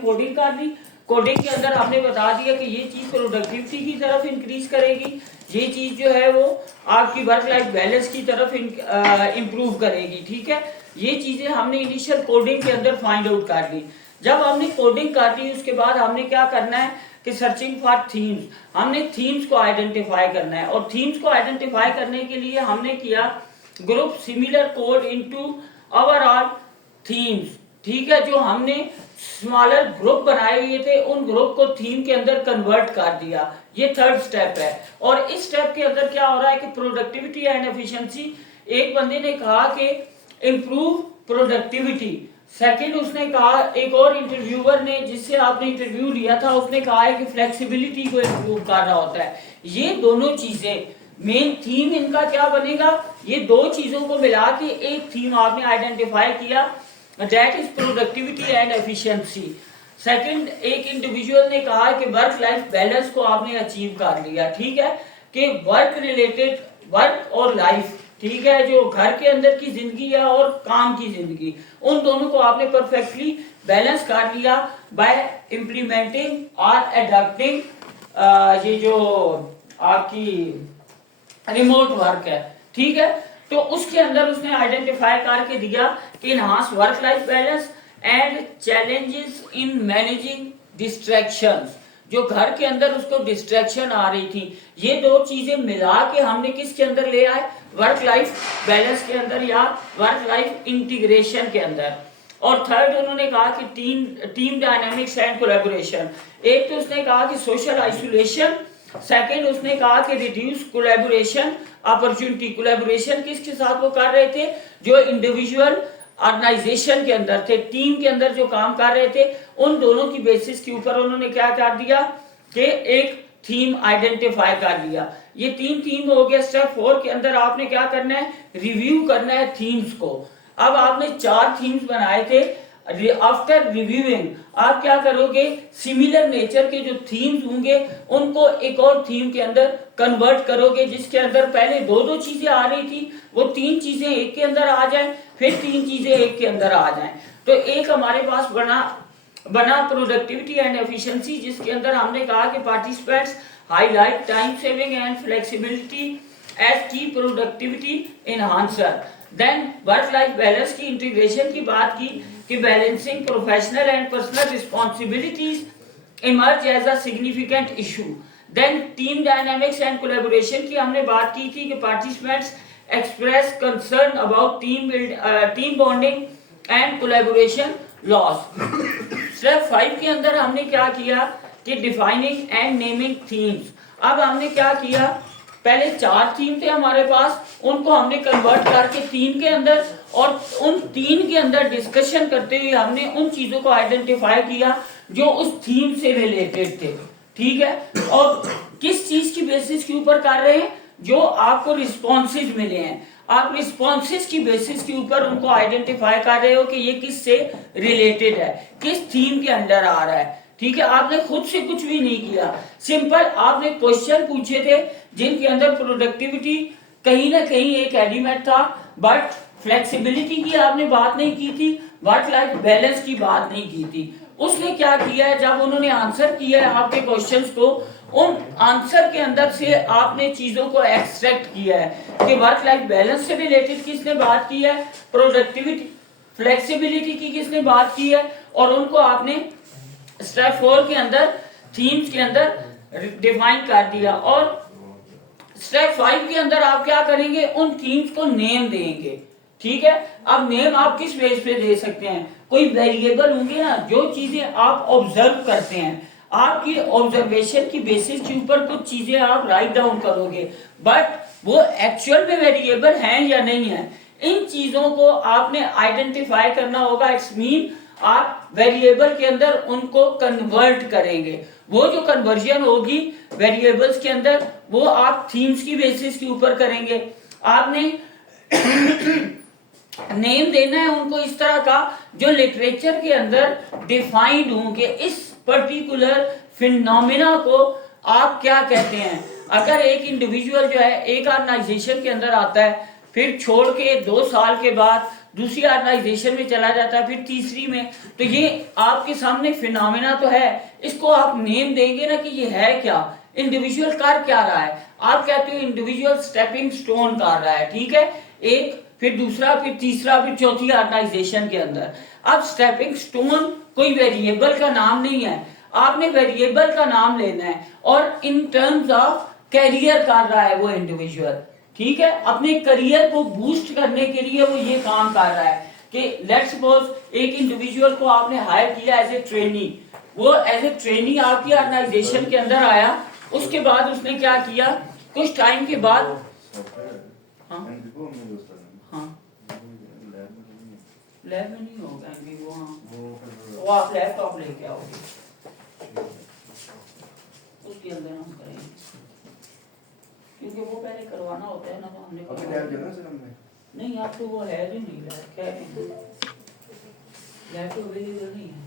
Coding कर दी। Coding के अंदर हमने बता दिया कि ये चीज प्रोडक्टिविटी की तरफ इंक्रीज करेगी, ये चीज जो है वो आपकी वर्क लाइफ बैलेंस की तरफ इंप्रूव करेगी। ठीक है, ये चीजें हमने इनिशियल कोडिंग के अंदर फाइंड आउट कर ली। जब हमने कोडिंग कर ली उसके बाद हमने क्या करना है कि सर्चिंग फॉर थीम्स, हमने थीम्स को आइडेंटिफाई करना है। और थीम्स को आइडेंटिफाई करने के लिए हमने किया group similar code into overall themes. ठीक है, जो हमने स्मॉलर ग्रुप बनाए हुए थे उन ग्रुप को थीम के अंदर कन्वर्ट कर दिया। ये थर्ड स्टेप है। और इस स्टेप के अंदर क्या हो रहा है कि प्रोडक्टिविटी एंड एफिशिएंसी, एक बंदे ने कहा कि इम्प्रूव प्रोडक्टिविटी, सेकंड उसने कहा, एक और इंटरव्यूअर ने जिससे आपने इंटरव्यू लिया था उसने कहा है कि फ्लेक्सिबिलिटी को इम्प्रूव कर रहा होता है। ये दोनों चीजें मेन थीम इनका क्या बनेगा, ये दो चीजों को मिला के एक थीम आपने आइडेंटिफाई किया, that is productivity and efficiency. Second, एक इंडिविजुअल ने कहा कि वर्क लाइफ बैलेंस को आपने अचीव कर लिया। ठीक है, कि वर्क रिलेटेड, वर्क और लाइफ, ठीक है, जो घर के अंदर की जिंदगी है और काम की जिंदगी, उन दोनों को आपने परफेक्टली बैलेंस कर लिया बाय इम्प्लीमेंटिंग और एडॉप्टिंग ये जो आपकी रिमोट वर्क है। ठीक है, तो उसके अंदर उसने आइडेंटिफाई करके दिया कि enhance work life balance and challenges in managing distractions, जो घर के अंदर उसको डिस्ट्रैक्शन आ रही थी, ये दो चीजें मिला के हमने किसके अंदर ले आए, वर्क लाइफ बैलेंस के अंदर या वर्क लाइफ इंटीग्रेशन के अंदर। और थर्ड उन्होंने कहा कि टीम डायनामिक्स एंड कोलैबोरेशन। एक तो उसने कहा कि सोशल आइसोलेशन, सेकंड उसने कहा कि रिड्यूस कोलैबोरेशन अपॉर्चुनिटी। कोलैबोरेशन किसके साथ वो कर रहे थे, जो इंडिविजुअल ऑर्गेनाइजेशन के अंदर थे, टीम के अंदर जो काम कर रहे थे, उन दोनों की बेसिस के ऊपर उन्होंने क्या कर दिया कि एक थीम आइडेंटिफाई कर लिया। ये तीन थीम हो गया। स्टेप 4 के अंदर आपने क्या करना है, रिव्यू करना है थीम्स को। अब आपने 4 थीम्स बनाए थे, आफ्टर रिव्यूइंग आप क्या करोगे, सिमिलर नेचर के जो थीम्स होंगे उनको एक और थीम के अंदर कन्वर्ट करोगे, जिसके अंदर पहले दो चीजें आ रही थी वो 3 चीजें एक के अंदर आ जाएं, फिर 3 चीजें एक के अंदर आ जाएं। तो एक हमारे पास बना प्रोडक्टिविटी एंड एफिशिएंसी, जिसके अंदर हमने कहा कि participants highlight time saving and flexibility as की productivity enhancer. Then work life balance की इंटीग्रेशन की बात की कि balancing professional and personal responsibilities emerge as a significant issue. Then team dynamics and collaboration की हमने बात की थी कि participants express concern about team bonding and collaboration loss. Step 5 के अंदर हमने क्या किया कि डिफाइनिंग एंड नेमिंग थीम्स। अब हमने क्या किया, पहले 4 थीम थे हमारे पास, उनको हमने कन्वर्ट करके 3 के अंदर, और उन 3 के अंदर डिस्कशन करते हुए हमने उन चीजों को आइडेंटिफाई किया जो उस थीम से रिलेटेड थे। ठीक है, और किस चीज की बेसिस के ऊपर कर रहे हैं, जो आपको रिस्पॉन्सेज मिले हैं, आप रिस्पॉन्सेज की बेसिस के ऊपर उनको आइडेंटिफाई कर रहे हो कि ये किस से रिलेटेड है, किस थीम के अंदर आ रहा है। ठीक है, आपने खुद से कुछ भी नहीं किया, सिंपल आपने क्वेश्चन पूछे थे जिनके अंदर प्रोडक्टिविटी कहीं ना कहीं एक एलिमेंट था, बट फ्लेक्सिबिलिटी की आपने बात नहीं की थी, वर्क लाइफ बैलेंस की बात नहीं की थी। उसने क्या किया है, जब उन्होंने आंसर किया है आपके क्वेश्चंस को, उन आंसर के अंदर से आपने चीजों को एक्सट्रैक्ट किया है कि वर्क लाइफ बैलेंस से रिलेटेड किसने बात की है, प्रोडक्टिविटी फ्लेक्सिबिलिटी की किसने बात की है, और उनको आपने स्टेप 4 के अंदर थीम्स के अंदर डिफाइन कर दिया। और स्टेप 5 के अंदर आप क्या करेंगे, उन थीम्स को नेम देंगे। ठीक है, अब नेम आप किस बेस पे दे सकते हैं, कोई वेरिएबल होंगे ना, जो चीजें आप ऑब्जर्व करते हैं, आपकी ऑब्जर्वेशन की बेसिस के ऊपर कुछ चीजें आप राइट डाउन करोगे, बट वो एक्चुअल में वेरिएबल हैं या नहीं है, इन चीजों को आपने आइडेंटिफाई करना होगा। इट्स मीन आप वेरिएबल के अंदर उनको कन्वर्ट करेंगे। वो जो कन्वर्जन होगी वेरिएबल्स के अंदर, वो आप थीम्स की बेसिस के ऊपर करेंगे। आपने नेम देना है उनको इस तरह का जो लिटरेचर के अंदर डिफाइंड होंगे, इस पर्टिकुलर फिनोमिना को आप क्या कहते हैं। अगर एक इंडिविजुअल जो है एक ऑर्गेनाइजेशन के अंदर आता है, फिर छोड़ के 2 साल के बाद दूसरी ऑर्गेनाइजेशन में चला जाता है, फिर तीसरी में। तो ये आपके सामने फिनोमेना तो है, इसको आप नेम देंगे ना कि ये है क्या, इंडिविजुअल कर क्या रहा है। आप कहते हो इंडिविजुअल स्टेपिंग स्टोन कर रहा है, ठीक है, एक, फिर दूसरा, फिर तीसरा, फिर चौथी ऑर्गेनाइजेशन के अंदर। अब स्टेपिंग स्टोन कोई वेरिएबल का नाम नहीं है, आपने वेरिएबल का नाम लेना है, और इन टर्म्स ऑफ कैरियर कर रहा है वो इंडिविजुअल, ठीक है, अपने करियर को बूस्ट करने के लिए वो ये काम कर रहा है कि लेट्स सपोज एक इंडिविजुअल को आपने हायर किया एज ए ट्रेनी, वो एज ए ट्रेनी आपकी ऑर्गेनाइजेशन के अंदर आया, उसके बाद उसने क्या किया, कुछ टाइम के बाद, हाँ हाँ लैब में नहीं होगा वो, हाँ वो आप लैपटॉप लेके आओगे, उसके अंदर हम करेंगे, क्योंकि वो पहले करवाना होता है ना, तो हमने नहीं, आपको वो है जो नहीं लैब तो अवेलेबल नहीं है।